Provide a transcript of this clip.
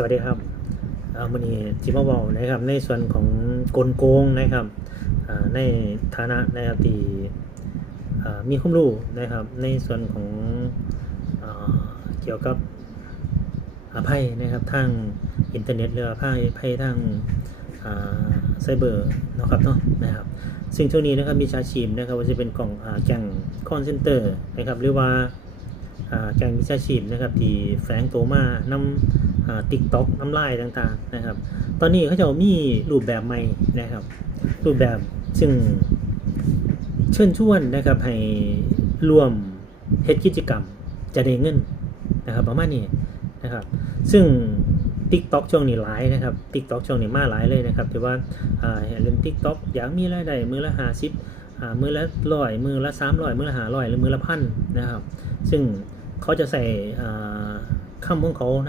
สวัสดีครับเอาวันนี้จิมาบอกนะครับ ในส่วนของกลโกงนะครับในฐานะนะครับที่มีความรู้นะครับ ในส่วนของอ่าเกี่ยวกับอาภัยนะครับทางอินเทอร์เน็ตหรือว่าภัยภัยทางไซเบอร์นะครับเนาะนะครับ ซึ่งช่วงนี้นะครับมีชาชีพนะครับว่าจะเป็นกล่องอแก่งคอนเซนเตอร์นะครับหรือว่าแกงมิชาชีพนะครับที่แฝงตัวมานำ ติ๊กต็อกน้ำลายต่างๆนะครับ ตอนนี้เขาจะมีรูปแบบใหม่นะครับ รูปแบบซึ่งเชิญชวนนะครับให้ร่วมเฮ็ดกิจกรรมจะได้เงินนะครับประมาณนี้นะครับ ซึ่ง TikTok ช่วงนี้หลายนะครับ TikTok ช่วงนี้มาหลายเลยนะครับที่ว่าเล่น TikTok อยากมีรายได้มือละ50อ่ามือละร้อยมือละ300มือละ500หรือมือละพันนะครับ ซึ่งเขาจะใส่อ่าคำของเขา